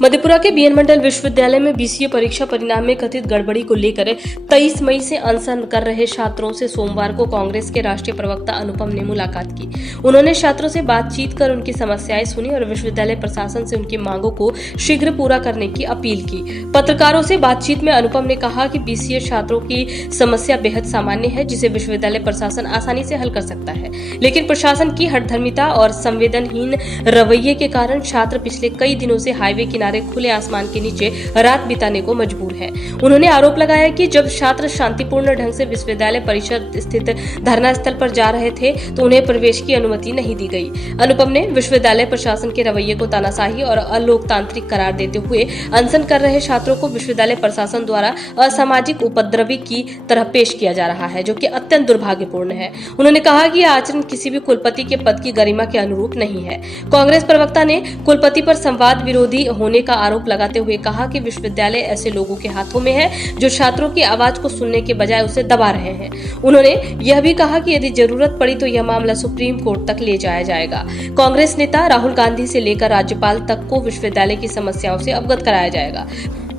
मधेपुरा के बीएन मंडल विश्वविद्यालय में बीसीए परीक्षा परिणाम में कथित गड़बड़ी को लेकर 23 मई से अनशन कर रहे छात्रों से सोमवार को कांग्रेस के राष्ट्रीय प्रवक्ता अनुपम ने मुलाकात की। उन्होंने छात्रों से बातचीत कर उनकी समस्याएं सुनी और विश्वविद्यालय प्रशासन से उनकी मांगों को शीघ्र पूरा करने की अपील की। पत्रकारों से बातचीत में अनुपम ने कहा कि बीसीए छात्रों की समस्या बेहद सामान्य है, जिसे विश्वविद्यालय प्रशासन आसानी से हल कर सकता है, लेकिन प्रशासन की हठधर्मिता और संवेदनहीन रवैये के कारण छात्र पिछले कई दिनों से हाईवे किनारे खुले आसमान के नीचे रात बिताने को मजबूर है। उन्होंने आरोप लगाया कि जब छात्र शांतिपूर्ण ढंग से विश्वविद्यालय परिसर स्थित धरना स्थल पर जा रहे थे तो उन्हें प्रवेश की अनुमति नहीं दी गई। अनुपम ने विश्वविद्यालय प्रशासन के रवैये को तानाशाही और अलोकतांत्रिक करार देते हुए अनशन कर रहे छात्रों को विश्वविद्यालय प्रशासन द्वारा असामाजिक उपद्रवी की तरह पेश किया जा रहा है, जो कि अत्यंत दुर्भाग्यपूर्ण है। उन्होंने कहा कि यह आचरण किसी भी कुलपति के पद की गरिमा के अनुरूप नहीं है। कांग्रेस प्रवक्ता ने कुलपति पर संवाद विरोधी होने का आरोप लगाते हुए कहा कि विश्वविद्यालय ऐसे लोगों के हाथों में है जो छात्रों की आवाज को सुनने के बजाय उसे दबा रहे हैं। उन्होंने यह भी कहा कि यदि जरूरत पड़ी तो यह मामला सुप्रीम कोर्ट तक ले जाया जाएगा। कांग्रेस नेता राहुल गांधी से लेकर राज्यपाल तक को विश्वविद्यालय की समस्याओं से अवगत कराया जाएगा।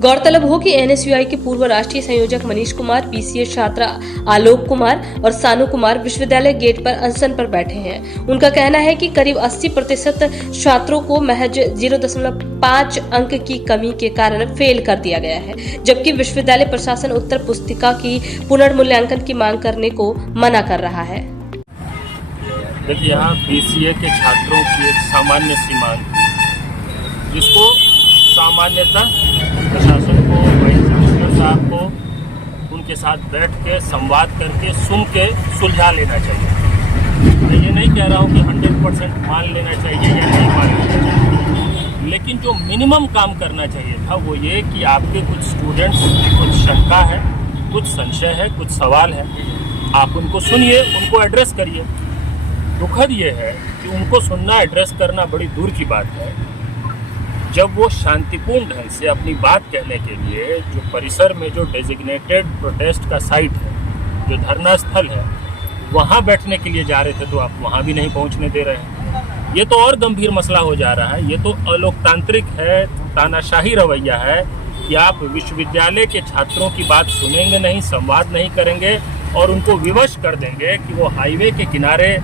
गौरतलब हो कि एनएसयूआई के पूर्व राष्ट्रीय संयोजक मनीष कुमार, बीसीए छात्र आलोक कुमार और सानू कुमार विश्वविद्यालय गेट पर अनशन पर बैठे हैं। उनका कहना है कि करीब 80% छात्रों को महज 0.5 अंक की कमी के कारण फेल कर दिया गया है, जबकि विश्वविद्यालय प्रशासन उत्तर पुस्तिका की पुनर्मूल्यांकन की मांग करने को मना कर रहा है। देखिए, यहाँ बीसीए के छात्रों की एक सामान्य सी मांग, जिसको सामान्यतः प्रशासन को, वाइस चांसलर साहब को उनके साथ बैठ के संवाद करके सुन के सुलझा लेना चाहिए। मैं ये नहीं कह रहा हूँ कि 100% मान लेना चाहिए या नहीं मान लेना चाहिए, लेकिन जो मिनिमम काम करना चाहिए था वो ये कि आपके कुछ स्टूडेंट्स की कुछ शंका है, कुछ संशय है, कुछ सवाल है, आप उनको सुनिए, उनको एड्रेस करिए। दुखद ये है कि उनको सुनना, एड्रेस करना बड़ी दूर की बात है। जब वो शांतिपूर्ण ढंग से अपनी बात कहने के लिए जो परिसर में जो डेजिग्नेटेड प्रोटेस्ट का साइट है, जो धरना स्थल है, वहाँ बैठने के लिए जा रहे थे, तो आप वहाँ भी नहीं पहुँचने दे रहे हैं। ये तो और गंभीर मसला हो जा रहा है। ये तो अलोकतांत्रिक है, तानाशाही रवैया है कि आप विश्वविद्यालय के छात्रों की बात सुनेंगे नहीं, संवाद नहीं करेंगे और उनको विवश कर देंगे कि वो हाईवे के किनारे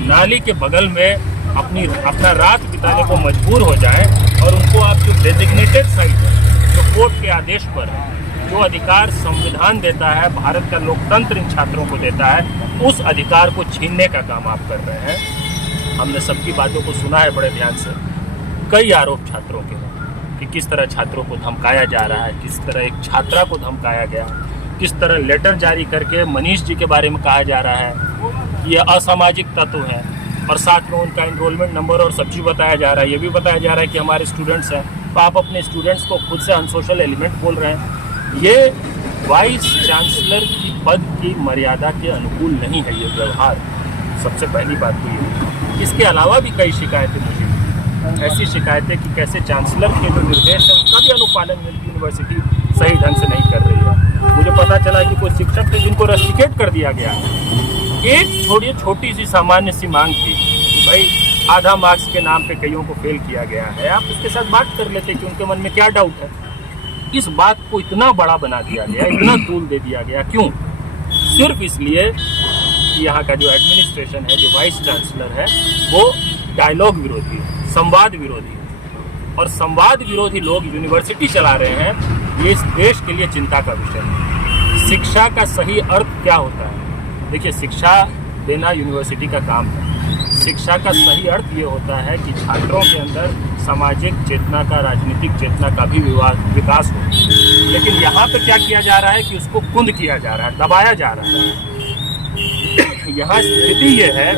नाली के बगल में अपना रात बिताने को मजबूर हो जाए, और उनको आप जो डेजिग्नेटेड साइट है, जो कोर्ट के आदेश पर है, जो अधिकार संविधान देता है, भारत का लोकतंत्र इन छात्रों को देता है, उस अधिकार को छीनने का काम आप कर रहे हैं। हमने सबकी बातों को सुना है बड़े ध्यान से। कई आरोप छात्रों के हैं कि किस तरह छात्रों को धमकाया जा रहा है, किस तरह एक छात्रा को धमकाया गया, किस तरह लेटर जारी करके मनीष जी के बारे में कहा जा रहा है कि ये असामाजिक तत्व है, और साथ में उनका एनरोलमेंट नंबर और सब चीज़ बताया जा रहा है। ये भी बताया जा रहा है कि हमारे स्टूडेंट्स हैं, तो आप अपने स्टूडेंट्स को खुद से अनसोशल एलिमेंट बोल रहे हैं। ये वाइस चांसलर की पद की मर्यादा के अनुकूल नहीं है ये व्यवहार। सबसे पहली बात तो ये। इसके अलावा भी कई शिकायतें मुझे, ऐसी शिकायतें कि कैसे चांसलर के जो निर्देश है उसका भी अनुपालन यूनिवर्सिटी सही ढंग से नहीं कर रही है। मुझे पता चला कि कोई शिक्षक थे जिनको रस्टिकेट कर दिया गया। एक छोटी सी सामान्य सी मांग थी, भाई आधा मार्क्स के नाम पे कईयों को फेल किया गया है, आप उसके साथ बात कर लेते कि उनके मन में क्या डाउट है। इस बात को इतना बड़ा बना दिया गया, इतना तूल दे दिया गया। क्यों? सिर्फ इसलिए कि यहाँ का जो एडमिनिस्ट्रेशन है, जो वाइस चांसलर है, वो डायलॉग विरोधी है, संवाद विरोधी है, और संवाद विरोधी लोग यूनिवर्सिटी चला रहे हैं। ये इस देश के लिए चिंता का विषय है। शिक्षा का सही अर्थ क्या होता है? देखिए, शिक्षा देना यूनिवर्सिटी का काम है। शिक्षा का सही अर्थ ये होता है कि छात्रों के अंदर सामाजिक चेतना का, राजनीतिक चेतना का भी विकास हो। लेकिन यहाँ पे क्या किया जा रहा है कि उसको कुंद किया जा रहा है, दबाया जा रहा है। यहाँ स्थिति ये है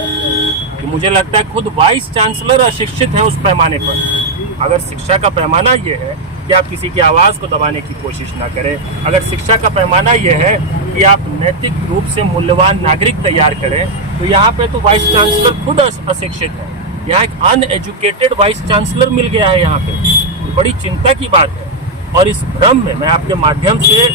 कि मुझे लगता है खुद वाइस चांसलर अशिक्षित है उस पैमाने पर। अगर शिक्षा का पैमाना ये है कि आप किसी की आवाज़ को दबाने की कोशिश ना करें, अगर शिक्षा का पैमाना ये है कि आप नैतिक रूप से मूल्यवान नागरिक तैयार करें, तो यहाँ पे तो वाइस चांसलर खुद अशिक्षित है। यहाँ एक अनएजुकेटेड वाइस चांसलर मिल गया है यहाँ पे। बड़ी चिंता की बात है। और इस भ्रम में मैं आपके माध्यम से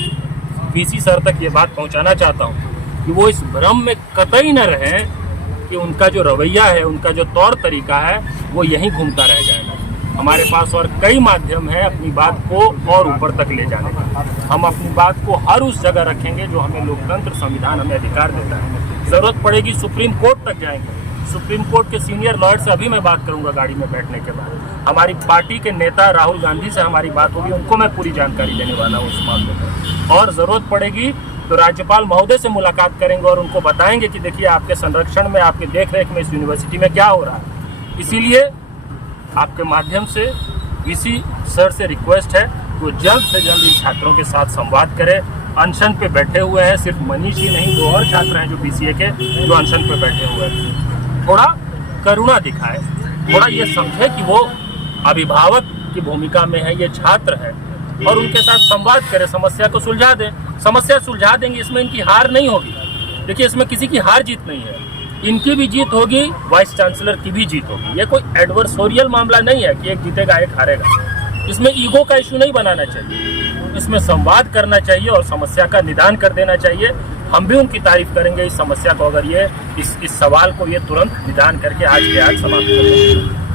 वीसी सर तक ये बात पहुँचाना चाहता हूँ कि वो इस भ्रम में कतई न रहें कि उनका जो रवैया है, उनका जो तौर तरीका है, वो यहीं घूमता रह जाएगा। हमारे पास और कई माध्यम है अपनी बात को और ऊपर तक ले जाने का। हम अपनी बात को हर उस जगह रखेंगे जो हमें लोकतंत्र संविधान हमें अधिकार देता है। जरूरत पड़ेगी सुप्रीम कोर्ट तक जाएंगे। सुप्रीम कोर्ट के सीनियर लॉयर से अभी मैं बात करूंगा गाड़ी में बैठने के बाद। हमारी पार्टी के नेता राहुल गांधी से हमारी बात होगी, उनको मैं पूरी जानकारी देने वाला हूँ उस मामले में। और जरूरत पड़ेगी तो राज्यपाल महोदय से मुलाकात करेंगे और उनको बताएंगे कि देखिए आपके संरक्षण में, आपके देखरेख में इस यूनिवर्सिटी में क्या हो रहा है। इसीलिए आपके माध्यम से वीसी सर से रिक्वेस्ट है कि वो जल्द से जल्द इन छात्रों के साथ संवाद करें। अनशन पे बैठे हुए हैं, सिर्फ मनीष ही नहीं, 2 और छात्र हैं जो बीसीए के जो अनशन पे बैठे हुए हैं। थोड़ा करुणा दिखाए, थोड़ा ये समझे कि वो अभिभावक की भूमिका में है, ये छात्र है, और उनके साथ संवाद करें, समस्या को सुलझा दें। समस्या सुलझा देंगे, इसमें इनकी हार नहीं होगी। देखिए इसमें किसी की हार जीत नहीं है, इनकी भी जीत होगी, वाइस चांसलर की भी जीत होगी। ये कोई एडवर्सोरियल मामला नहीं है कि एक जीतेगा एक हारेगा। इसमें ईगो का इशू नहीं बनाना चाहिए, इसमें संवाद करना चाहिए और समस्या का निदान कर देना चाहिए। हम भी उनकी तारीफ करेंगे इस समस्या को, अगर ये इस सवाल को ये तुरंत निदान करके आज के आज समाप्त कर दें।